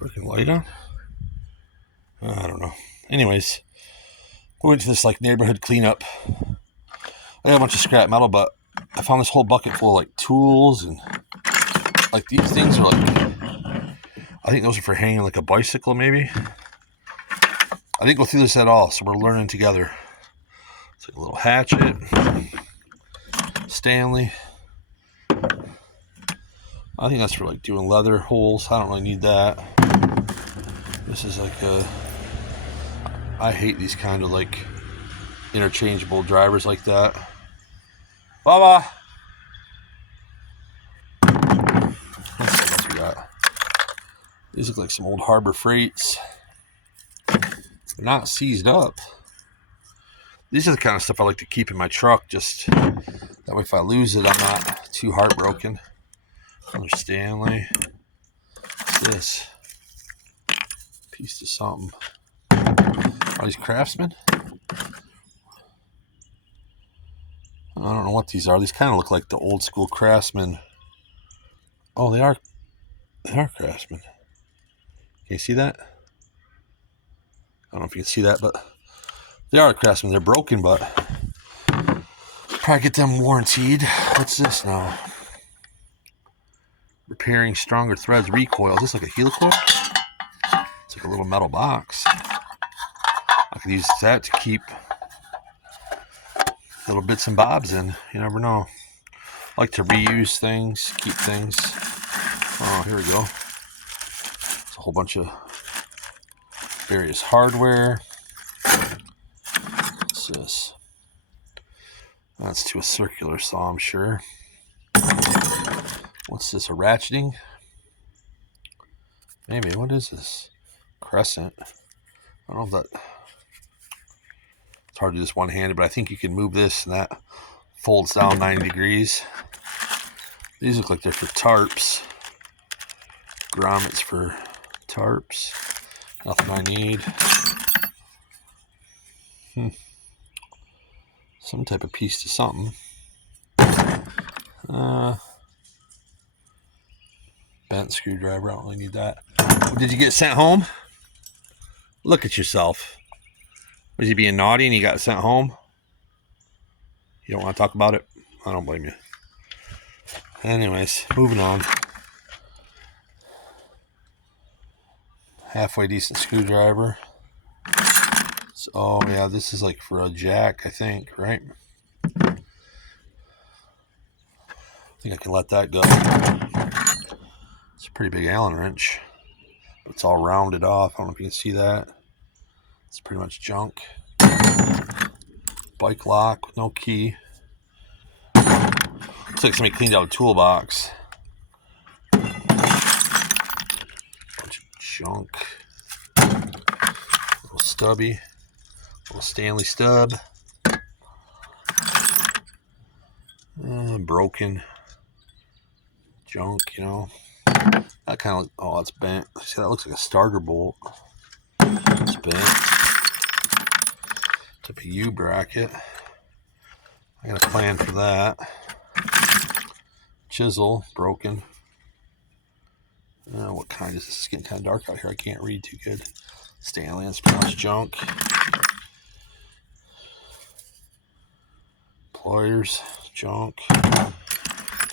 Freaking light on? I don't know. Anyways, we went to this like neighborhood cleanup. I got a bunch of scrap metal, but I found this whole bucket full of like tools and like these things are like, I think those are for hanging like a bicycle maybe. I didn't go through this at all, so we're learning together. It's like a little hatchet, Stanley. I think that's for like doing leather holes. I don't really need that. This is like a, I hate these kind of like interchangeable drivers like that. Baba! Let's see what else we got. These look like some old Harbor Freights. They're not seized up. These are the kind of stuff I like to keep in my truck, just that way if I lose it, I'm not too heartbroken. Another Stanley. What's this? Piece of something. Are these Craftsman? I don't know what these are. These kind of look like the old school Craftsman. Oh, they are Craftsman. Can you see that? I don't know if you can see that, but they are Craftsman. They're broken, but probably get them warranted. What's this now? Repairing stronger threads recoil. Is this like a helicoil? It's like a little metal box. I could use that to keep little bits and bobs in. You never know. I like to reuse things, keep things. Oh, here we go. It's a whole bunch of various hardware. What's this? That's to a circular saw, I'm sure. What's this, a ratcheting? Maybe, what is this? Crescent. I don't know if that... It's hard to do this one-handed, but I think you can move this and that folds down 90 degrees. These look like they're for tarps. Grommets for tarps. Nothing I need. Some type of piece to something. Bent screwdriver, I don't really need that. Did you get sent home? Look at yourself. Was you being naughty and you got sent home? You don't want to talk about it? I don't blame you. Anyways, moving on. Halfway decent screwdriver. So, oh yeah, this is like for a jack, I think, right? I think I can let that go. It's a pretty big Allen wrench. It's all rounded off. I don't know if you can see that. It's pretty much junk. Bike lock with no key. Looks like somebody cleaned out a toolbox. Bunch of junk. Little stubby. Little Stanley stub. Broken. Junk, you know. That kind of, oh, it's bent. See, that looks like a starter bolt. It's bent. Type of U bracket. I got a plan for that. Chisel, broken. What kind is this? It's getting kind of dark out here. I can't read too good. Stanley, that's pretty much junk. Pliers, junk.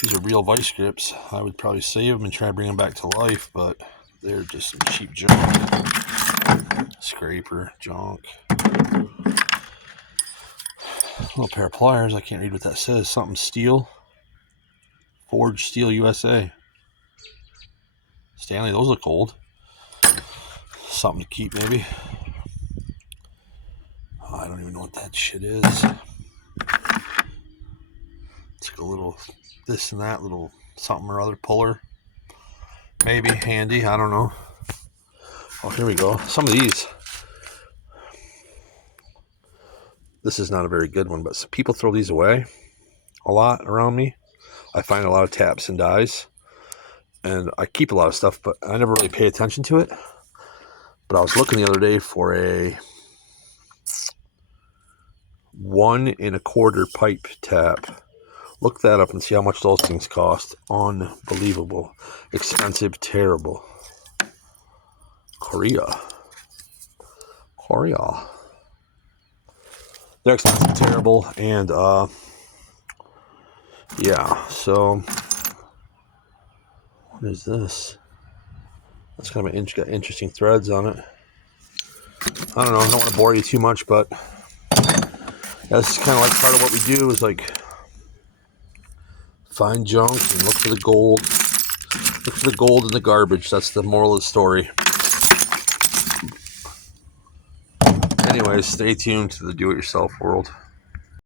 These are real vice grips. I would probably save them and try to bring them back to life, but they're just some cheap junk. Scraper, junk. Little pair of pliers. I can't read what that says. Something steel. Forged Steel USA. Stanley, those look old. Something to keep, maybe. Oh, I don't even know what that shit is. It's like a little this and that, little something or other puller. Maybe handy, I don't know. Oh, here we go. Some of these. This is not a very good one, but people throw these away a lot around me. I find a lot of taps and dies. And I keep a lot of stuff, but I never really pay attention to it. But I was looking the other day for a 1 1/4 pipe tap. Look that up and see how much those things cost. Unbelievable. Expensive, terrible. Korea. They're expensive, terrible, and yeah. So what is this? That's kind of got interesting threads on it. I don't know. I don't want to bore you too much, but that's kind of like part of what we do is like find junk and look for the gold. Look for the gold in the garbage. That's the moral of the story. Anyways, stay tuned to the do-it-yourself world.